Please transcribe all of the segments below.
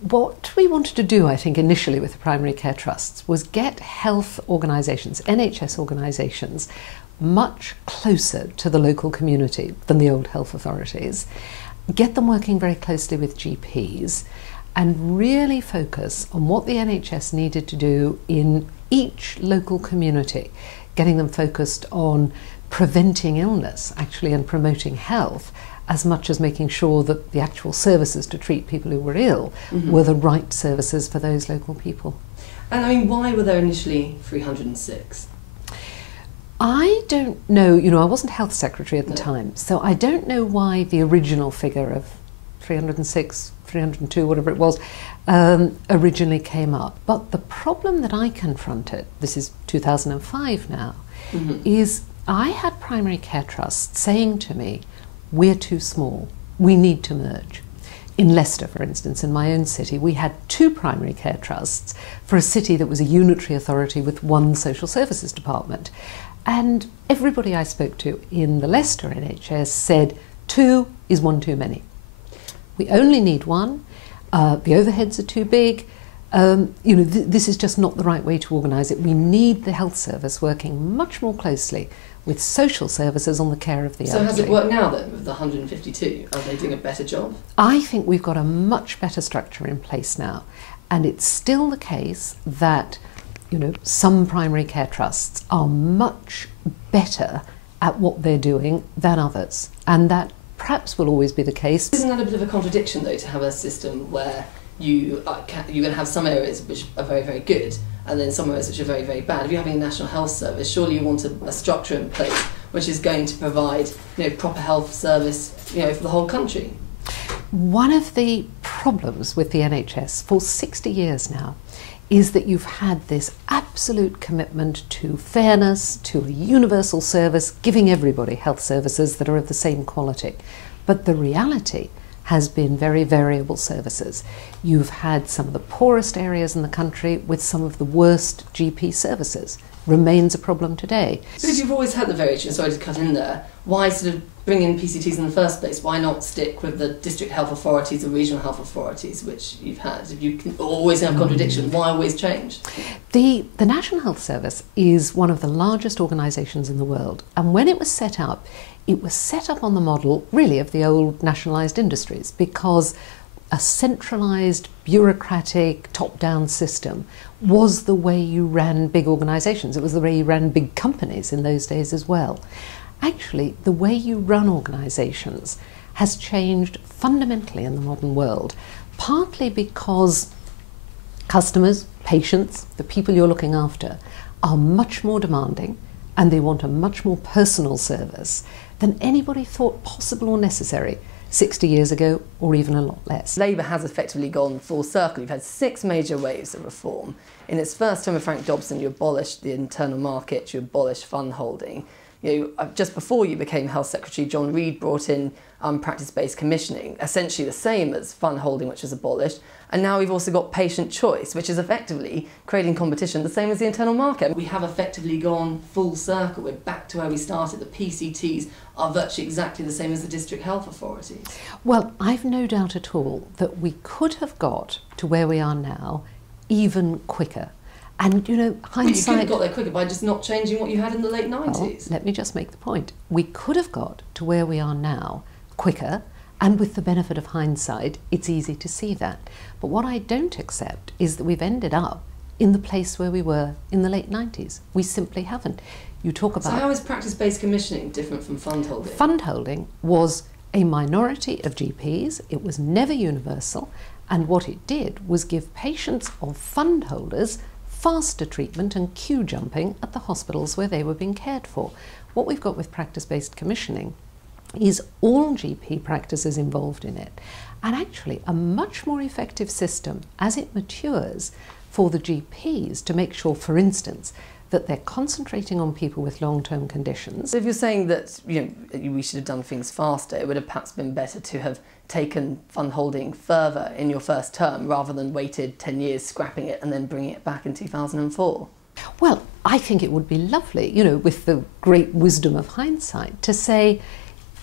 What we wanted to do, I think, initially with the primary care trusts was get health organisations, NHS organisations, much closer to the local community than the old health authorities, get them working very closely with GPs, and really focus on what the NHS needed to do in each local community, getting them focused on preventing illness, actually, and promoting health, as much as making sure that the actual services to treat people who were ill were the right services for those local people. And I mean, why were there initially 306? I don't know, I wasn't Health Secretary at the time, so I don't know why the original figure of 306, 302, whatever it was, originally came up. But the problem that I confronted, this is 2005 now, is I had primary care trusts saying to me, we're too small, we need to merge. In Leicester, for instance, in my own city, we had 2 primary care trusts for a city that was a unitary authority with 1 social services department. And everybody I spoke to in the Leicester NHS said 2 is 1 too many. We only need 1, the overheads are too big, this is just not the right way to organise it. We need the health service working much more closely with social services on the care of the elderly. So has it worked now then with the 152? Are they doing a better job? I think we've got a much better structure in place now, and it's still the case that some primary care trusts are much better at what they're doing than others, and that perhaps will always be the case. Isn't that a bit of a contradiction, though, to have a system where you're going to have some areas which are very, very good, and then some areas which are very, very bad? If you're having a national health service, surely you want a structure in place which is going to provide proper health service for the whole country. One of the problems with the NHS for 60 years now is that you've had this absolute commitment to fairness, to a universal service, giving everybody health services that are of the same quality. But the reality has been very variable services. You've had some of the poorest areas in the country with some of the worst GP services. Remains a problem today. So if you've always had the variation, sorry to cut in there, why sort of bring in PCTs in the first place? Why not stick with the district health authorities or regional health authorities, which you've had? If you can always have contradiction, why always change? The National Health Service is one of the largest organisations in the world, and when it was set up on the model really of the old nationalised industries, because a centralised, bureaucratic, top-down system was the way you ran big organisations. It was the way you ran big companies in those days as well. Actually, the way you run organisations has changed fundamentally in the modern world, partly because customers, patients, the people you're looking after, are much more demanding, and they want a much more personal service than anybody thought possible or necessary 60 years ago, or even a lot less. Labour has effectively gone full circle. You've had 6 major waves of reform. In its first term with Frank Dobson, you abolished the internal market, you abolished fund holding. Just before you became Health Secretary, John Reid brought in practice-based commissioning, essentially the same as fund holding, which was abolished. And now we've also got patient choice, which is effectively creating competition, the same as the internal market. We have effectively gone full circle. We're back to where we started. The PCTs are virtually exactly the same as the district health authorities. Well, I've no doubt at all that we could have got to where we are now even quicker. And, hindsight... Well, you could have got there quicker by just not changing what you had in the late 90s. Well, let me just make the point. We could have got to where we are now quicker, and with the benefit of hindsight, it's easy to see that. But what I don't accept is that we've ended up in the place where we were in the late 90s. We simply haven't. You talk about... So how is practice-based commissioning different from fund holding? Fund holding was a minority of GPs. It was never universal. And what it did was give patients of fund holders faster treatment and queue jumping at the hospitals where they were being cared for. What we've got with practice-based commissioning is all GP practices involved in it, and actually a much more effective system as it matures for the GPs to make sure, for instance, that they're concentrating on people with long-term conditions. So if you're saying that we should have done things faster, it would have perhaps been better to have taken fund holding further in your first term rather than waited 10 years scrapping it and then bringing it back in 2004? Well, I think it would be lovely, with the great wisdom of hindsight, to say,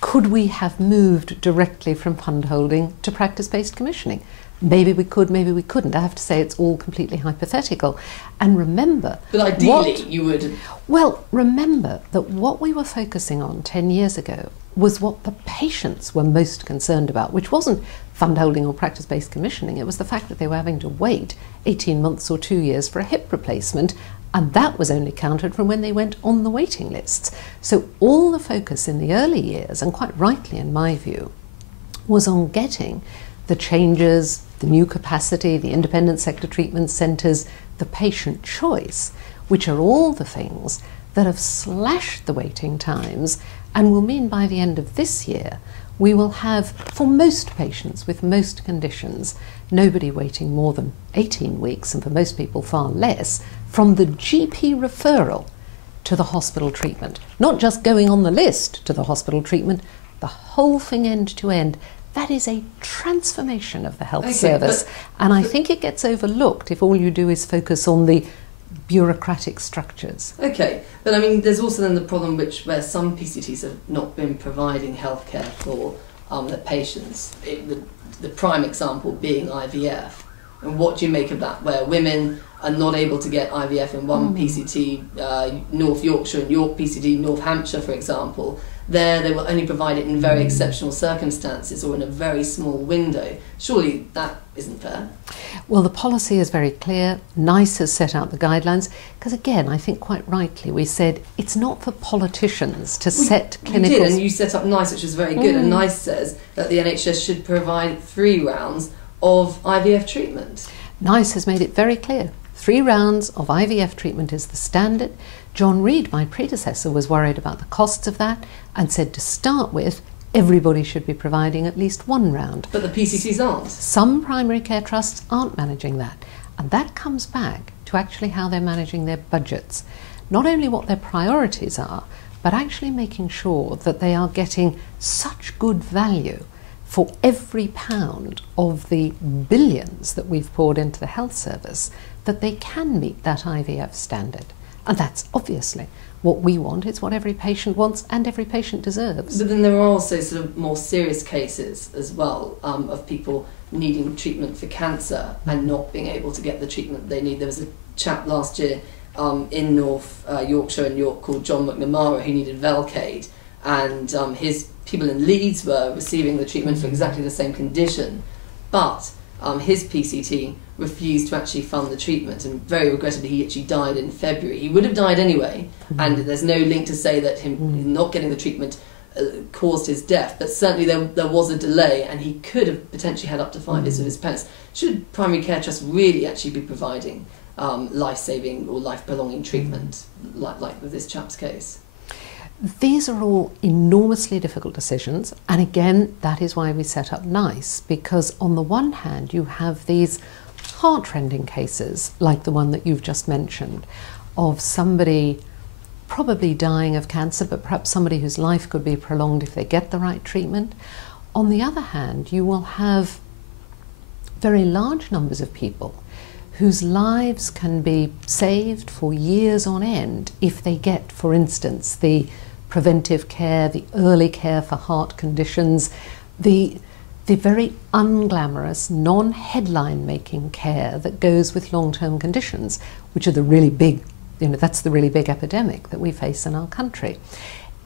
could we have moved directly from fund holding to practice-based commissioning? Maybe we could, maybe we couldn't. I have to say it's all completely hypothetical. And remember... But ideally you would... Well, remember that what we were focusing on 10 years ago was what the patients were most concerned about, which wasn't fund holding or practice-based commissioning. It was the fact that they were having to wait 18 months or 2 years for a hip replacement, and that was only counted from when they went on the waiting lists. So all the focus in the early years, and quite rightly in my view, was on getting the changes, the new capacity, the independent sector treatment centres, the patient choice, which are all the things that have slashed the waiting times and will mean by the end of this year we will have, for most patients with most conditions, nobody waiting more than 18 weeks, and for most people far less, from the GP referral to the hospital treatment. Not just going on the list to the hospital treatment, the whole thing end to end. That is a transformation of the health service, and I think it gets overlooked if all you do is focus on the bureaucratic structures. Okay, but I mean, there's also then the problem where some PCTs have not been providing healthcare for their patients. The prime example being IVF. And what do you make of that, where women are not able to get IVF in one PCT, North Yorkshire and York PCT, North Hampshire, for example? There, they will only provide it in very exceptional circumstances or in a very small window. Surely that isn't fair. Well, the policy is very clear. NICE has set out the guidelines, because again, I think quite rightly, we said it's not for politicians to set clinical... You did, and you set up NICE, which is very good, and NICE says that the NHS should provide 3 rounds of IVF treatment. NICE has made it very clear. 3 rounds of IVF treatment is the standard. John Reid, my predecessor, was worried about the costs of that and said to start with, everybody should be providing at least 1 round. But the PCTs aren't. Some primary care trusts aren't managing that. And that comes back to actually how they're managing their budgets. Not only what their priorities are, but actually making sure that they are getting such good value for every pound of the billions that we've poured into the health service that they can meet that IVF standard. And that's obviously what we want. It's what every patient wants and every patient deserves. But then there are also sort of more serious cases as well of people needing treatment for cancer and not being able to get the treatment they need. There was a chap last year in North Yorkshire and York called John McNamara who needed Velcade, and his people in Leeds were receiving the treatment for exactly the same condition, but his PCT refused to actually fund the treatment, and very regrettably he actually died in February. He would have died anyway, and there's no link to say that him not getting the treatment caused his death, but certainly there was a delay, and he could have potentially had up to 5 years of his parents. Should primary care trusts really actually be providing life-saving or life-prolonging treatment like with this chap's case? These are all enormously difficult decisions, and again, that is why we set up NICE, because on the one hand you have these heart-rending cases, like the one that you've just mentioned, of somebody probably dying of cancer, but perhaps somebody whose life could be prolonged if they get the right treatment. On the other hand, you will have very large numbers of people whose lives can be saved for years on end if they get, for instance, the preventive care, the early care for heart conditions, the very unglamorous, non-headline making care that goes with long-term conditions, which are the really big, that's the really big epidemic that we face in our country.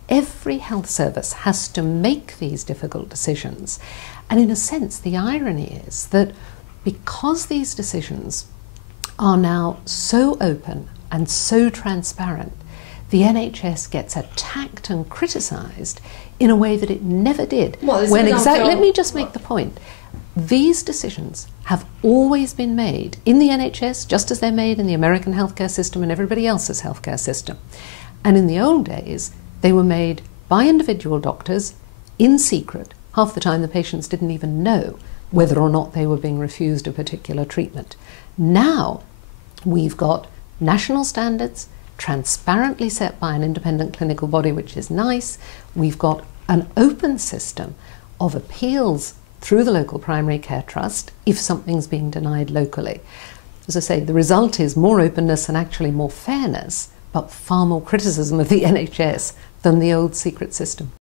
Every health service has to make these difficult decisions. And in a sense, the irony is that because these decisions are now so open and so transparent, the NHS gets attacked and criticised in a way that it never did. Let me just make the point. These decisions have always been made in the NHS, just as they're made in the American healthcare system and everybody else's healthcare system. And in the old days, they were made by individual doctors in secret. Half the time the patients didn't even know whether or not they were being refused a particular treatment. Now we've got national standards, transparently set by an independent clinical body, which is NICE. We've got an open system of appeals through the local primary care trust if something's being denied locally. As I say, the result is more openness and actually more fairness, but far more criticism of the NHS than the old secret system.